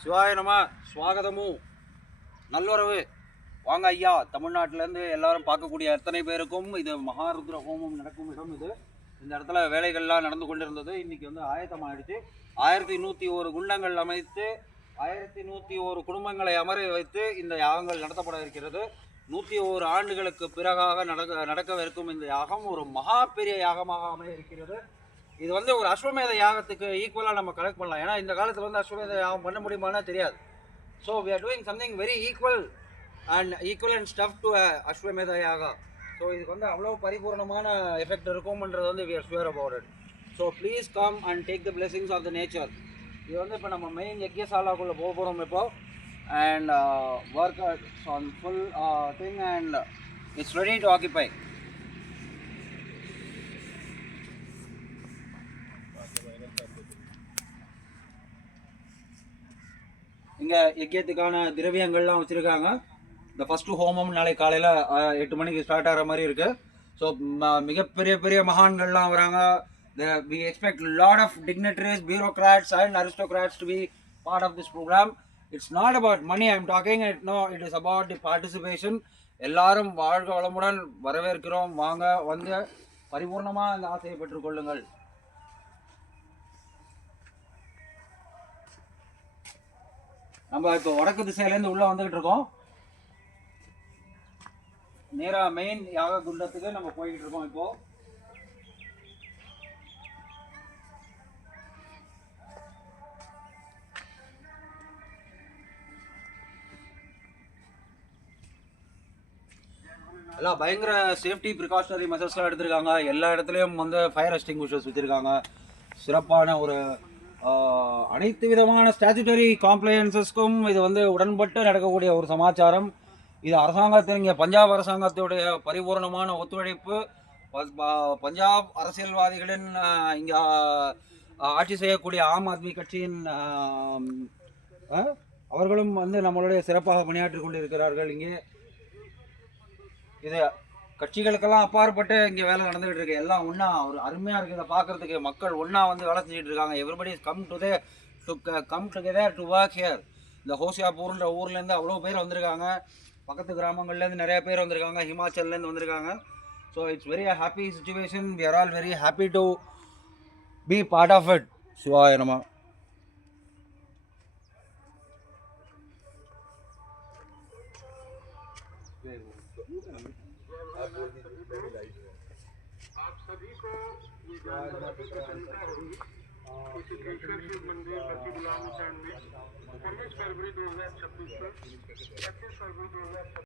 சிவாய நம. ஸ்வாகதமும் நல்லுறவு. வாங்க ஐயா, தமிழ்நாட்டிலேருந்து எல்லாரும் பார்க்கக்கூடிய அத்தனை பேருக்கும் இது மகாருத்ர ஹோமம் நடக்கும் இடம். இது இந்த இடத்துல வேலைகள்லாம் நடந்து கொண்டிருந்தது. இன்றைக்கி வந்து ஆயத்தமாகிடுச்சு. 1101 குண்டங்கள் அமைத்து 1101 குடும்பங்களை அமர வைத்து இந்த யாகங்கள் நடத்தப்பட இருக்கிறது. 101 ஆண்டுகளுக்கு பிறகாக நடக்கவிருக்கும் இந்த யாகம் ஒரு மகா பெரிய யாகமாக அமைய இருக்கிறது. இது வந்து ஒரு அஸ்வமேத யாகத்துக்கு ஈக்குவலாக நம்ம கனெக்ட் பண்ணலாம். ஏன்னா இந்த காலத்தில் வந்து அஸ்வமேத யாகம் பண்ண முடியுமானா தெரியாது. So we are doing something very equal and stuff to Ashwamedha யாகா. ஸோ இதுக்கு வந்து அவ்வளோ பரிபூர்ணமான எஃபெக்ட் இருக்கும்ன்றது வந்து we are sure about it. So please come and take the blessings of the nature. இது வந்து இப்போ நம்ம மெயின் யக்ஞசாலாக்குள்ளே போக போகிறோம் இப்போ. And work on full thing and it's ready to occupy. இங்கே யக்கியத்துக்கான திரவியங்கள்லாம் வச்சுருக்காங்க. இந்த ஃபஸ்ட்டு ஹோமம் நாளை காலையில் 8 மணிக்கு ஸ்டார்ட் ஆகிற மாதிரி இருக்குது. ஸோ மிகப்பெரிய மகான்கள்லாம் வராங்க. We expect a lot of dignitaries, bureaucrats and aristocrats to be part of this program. It's not about money I'm talking. It is about the participation. எல்லாரும் வாழ்க வளமுடன் வரவேற்கிறோம். வாங்க வந்து பரிபூர்ணமாக இந்த ஆசையை பெற்றுக்கொள்ளுங்கள். நம்ம இப்போ வடக்கு திசையிலேருந்து உள்ளே வந்துக்கிட்டு இருக்கோம். நேராக மெயின் யாக குண்டத்துக்கு நம்ம போய்கிட்டு இருக்கோம். இப்போ எல்லாம் பயங்கர சேஃப்டி ப்ரிகாஷனரி மெஷர்ஸ்லாம் எடுத்திருக்காங்க. எல்லா இடத்துலையும் வந்து ஃபயர் எக்ஸ்டிங்விஷர்ஸ் வச்சுருக்காங்க. சிறப்பான ஒரு அனைத்து விதமான ஸ்டாச்சுட்டரி காம்ப்ளையன்ஸஸ்க்கும் இது வந்து உடன்பட்டு நடக்கக்கூடிய ஒரு சமாச்சாரம். இது அரசாங்கத்தில் இங்கே பஞ்சாப் அரசாங்கத்துடைய பரிபூர்ணமான ஒத்துழைப்பு. பஞ்சாப் அரசியல்வாதிகளின் இங்கே ஆட்சி செய்யக்கூடிய ஆம் ஆத்மி கட்சியின் அவர்களும் வந்து நம்மளுடைய சிறப்பாக பணியாற்றி கொண்டிருக்கிறார்கள். இங்கே இது கட்சிகளுக்கெல்லாம் அப்பாற்பட்டு இங்கே வேலை நடந்துகிட்டு இருக்கு. எல்லாம் ஒன்றா ஒரு அருமையாக இருக்குது. இதை பார்க்குறதுக்கு மக்கள் ஒன்றா வந்து வேலை செஞ்சுட்டு இருக்காங்க. Everybody come together to work here. இந்த ஹோசியாப்பூர்ன்ற ஊர்லேருந்து அவ்வளோ பேர் வந்திருக்காங்க. பக்கத்து கிராமங்கள்லேருந்து நிறைய பேர் வந்திருக்காங்க. ஹிமாச்சல்லேருந்து வந்திருக்காங்க. So it's very happy situation. We are all very happy to be part of it. சிவாய நம. आप सभी को ये जानकर प्रसन्नता होगी कि सिद्धेश्वर शिव मंदिर बत्ती गुलाम में 19 फरवरी 2026 को 25 फरवरी 2026